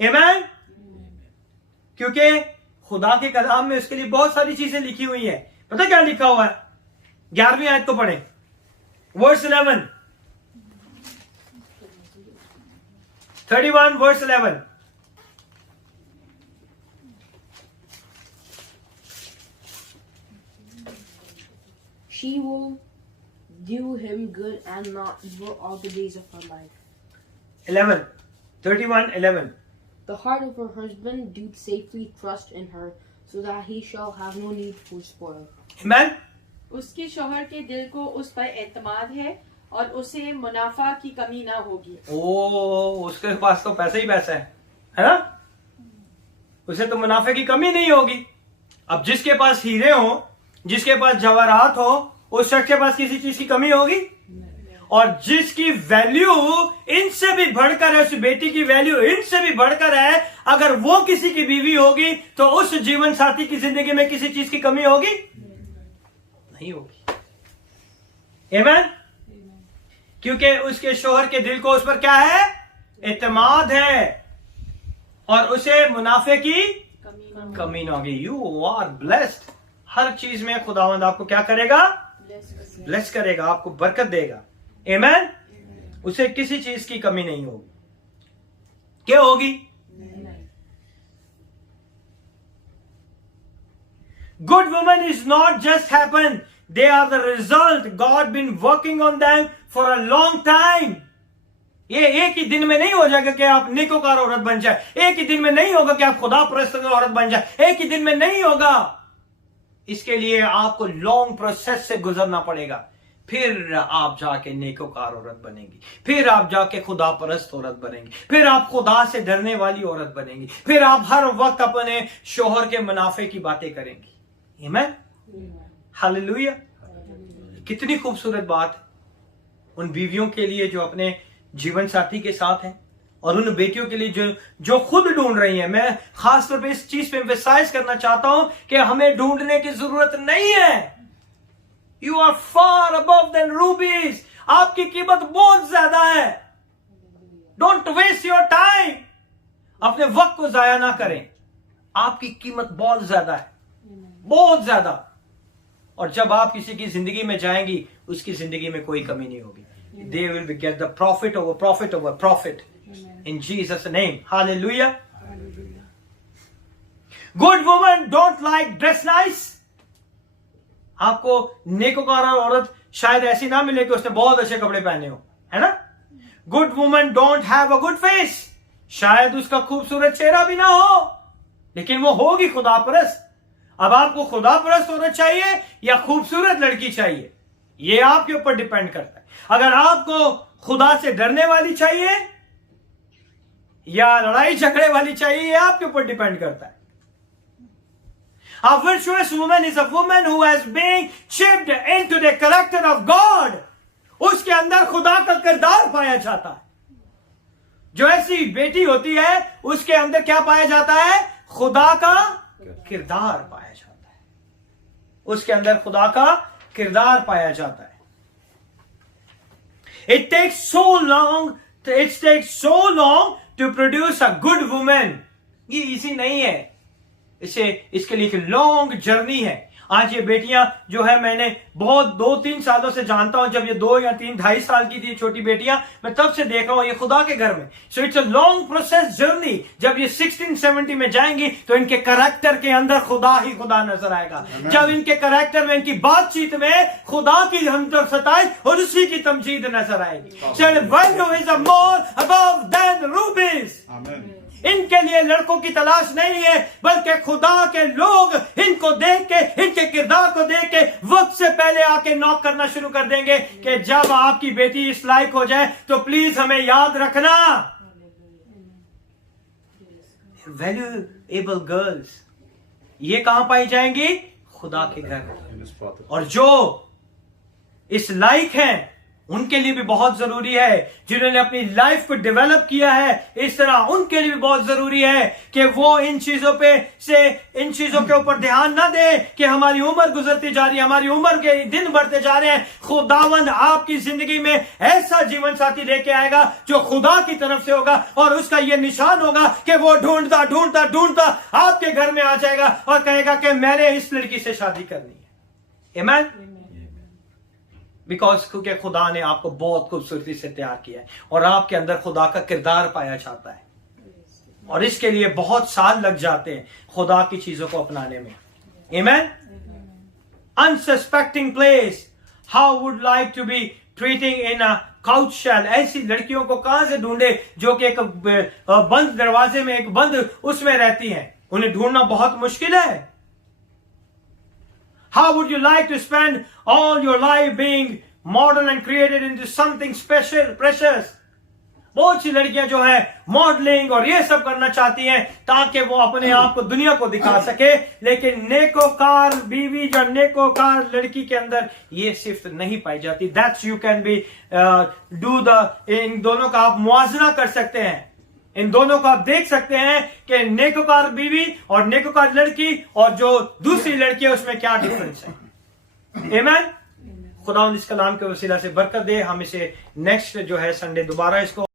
आमीन। क्योंकि खुदा के कलाम में उसके लिए बहुत सारी चीजें लिखी हुई हैं। पता क्या लिखा हुआ है? 11वीं आयत को पढ़ें, verse 11, 31 verse 11। She will do him good and not evil all the days of her life. 11, 31, 11। The heart of her husband doth safely trust in her, so that he shall have no need for spoil. Amen। उसके शौहर के दिल को उस पर एतमाद है, और उसे मुनाफा की कमी ना होगी। ओ, उसके पास तो पैसा ही पैसा है ना? उसे तो मुनाफे की कमी नहीं होगी। अब जिसके पास हीरे हो, जिसके पास जवाहरात हो, उस शख्स के पास किसी चीज की कमी होगी? और जिसकी वैल्यू इनसे भी बढ़कर है, उस बेटी की वैल्यू इनसे भी बढ़कर है, अगर वो किसी की बीवी होगी तो उस जीवन साथी की जिंदगी में किसी चीज की कमी होगी? नहीं होगी। आमीन। क्योंकि उसके शोहर के दिल को उस पर क्या है? एतमाद है, और उसे मुनाफे की कमी ना होगी। You are blessed. हर चीज में खुदावंद आपको क्या करेगा? ब्लेस करेगा, आपको बरकत देगा। आमीन। उसे किसी चीज की कमी नहीं होगी। क्या होगी? Good women is not just happen, they are the result. God been working on them for a long time. ये एक ही दिन में नहीं हो जाएगा कि आप नेकोकार औरत बन जाए, एक ही दिन में नहीं होगा कि आप खुदा परस्त औरत बन जाए, एक ही दिन में नहीं होगा। इसके लिए आपको लॉन्ग प्रोसेस से गुजरना पड़ेगा, फिर आप जाके नेकोकार औरत बनेंगी, फिर आप जाके खुदा परस्त औरत बनेंगी, फिर आप खुदा से डरने वाली औरत बनेंगी, फिर आप हर वक्त अपने शोहर के मुनाफे की बातें करेंगी। आमीन। हालेलुया। कितनी खूबसूरत बात है उन बीवियों के लिए जो अपने जीवन साथी के साथ हैं, और उन बेटियों के लिए जो खुद ढूंढ रही हैं। मैं खासतौर पे इस चीज पे एम्फसाइज करना चाहता हूं कि हमें ढूंढने की जरूरत नहीं है। You are far above than rubies. आपकी कीमत बहुत ज्यादा है। Don't waste your time. अपने वक्त को जाया ना करें। आपकी कीमत बहुत ज्यादा है, बहुत ज्यादा। और जब आप किसी की जिंदगी में जाएंगी उसकी जिंदगी में कोई कमी नहीं होगी. They will be get the prophet over prophet over prophet. In Jesus' name. Hallelujah. Good woman don't like dress nice. आपको नेकोकार औरत शायद ऐसी ना मिले कि उसने बहुत अच्छे कपड़े पहने हो, है ना. Good woman don't have a good face. शायद उसका खूबसूरत चेहरा भी ना हो, लेकिन वो होगी खुदा परस्त. अब आपको खुदा परस्त औरत चाहिए या खूबसूरत लड़की चाहिए, ये आपके ऊपर डिपेंड करता है. अगर आपको खुदा से डरने वाली चाहिए या लड़ाई झगड़े वाली चाहिए, ये आपके ऊपर डिपेंड करता है. A virtuous woman is a woman who has been shaped into the character of God. उसके अंदर खुदा का किरदार पाया जाता है. जो ऐसी बेटी होती है उसके अंदर क्या पाया जाता है? खुदा का किरदार पाया जाता है. उसके अंदर खुदा का किरदार पाया जाता है. It takes so long to produce a good woman. ये इजी नहीं है. इसके लिए एक लॉन्ग जर्नी है. आज ये बेटियां जो है मैंने बहुत 2-3 सालों से जानता हूं. जब ये 2 या 3 2.5 साल की थी छोटी बेटियां, मैं तब से देख रहा हूं ये खुदा के घर में. So it's a long process journey. जब ये 16-17 में जाएंगी तो इनके कैरेक्टर के अंदर खुदा ही खुदा नजर आएगा. जब इनके कैरेक्टर में, इनकी बातचीत में खुदा की हमदर्द सताई और उसी की तमजीद नजर आएगी. So value is more above than rubies. इनके लिए लड़कों की तलाश नहीं है, बल्कि खुदा के लोग इनको देख के, इनके किरदार को देख के वक्त से पहले आके नॉक करना शुरू कर देंगे कि जब आपकी बेटी इस लायक हो जाए तो प्लीज हमें याद रखना. वैल्यूएबल गर्ल्स ये कहां पाई जाएंगी? खुदा के घर. और जो इस लायक हैं उनके लिए भी बहुत जरूरी है, जिन्होंने अपनी लाइफ को डेवलप किया है इस तरह, उनके लिए भी बहुत जरूरी है कि वो इन चीजों के ऊपर ध्यान ना दे कि हमारी उम्र गुजरती जा रही है, हमारी उम्र के दिन बढ़ते जा रहे हैं. खुदावंद आपकी जिंदगी में ऐसा जीवन साथी लेके आएगा जो खुदा की तरफ से होगा, और उसका ये निशान होगा कि वो ढूंढता ढूंढता ढूंढता आपके घर में आ जाएगा और कहेगा कि मैंने इस लड़की से शादी करनी है. आमीन. बिकॉज क्योंकि खुदा ने आपको बहुत खूबसूरती से तैयार किया है और आपके अंदर खुदा का किरदार पाया जाता है. और इसके लिए बहुत साल लग जाते हैं खुदा की चीजों को अपनाने में. आमीन. Unsuspecting place. How would like to be treating in a conch shell. ऐसी लड़कियों को कहां से ढूंढे जो कि एक बंद दरवाजे में, एक बंद उसमें रहती हैं. उन्हें ढूंढना बहुत मुश्किल है. How would you like to spend all your life being modern and created into something special, precious? बहुत सी लड़कियां जो है मॉडलिंग और ये सब करना चाहती हैं ताकि वो अपने आप को दुनिया को दिखा सके, लेकिन नेकोकार बीवी या नेकोकार लड़की के अंदर ये सिर्फ नहीं पाई जाती. That's you can be इन दोनों का आप मुआवजा कर सकते हैं. इन दोनों को आप देख सकते हैं कि नेकोकार बीवी और नेकोकार लड़की और जो दूसरी लड़की है उसमें क्या डिफरेंस है. आमीन. खुदा इस कलाम के वसीला से बरकत दे. हम इसे नेक्स्ट जो है संडे दोबारा इसको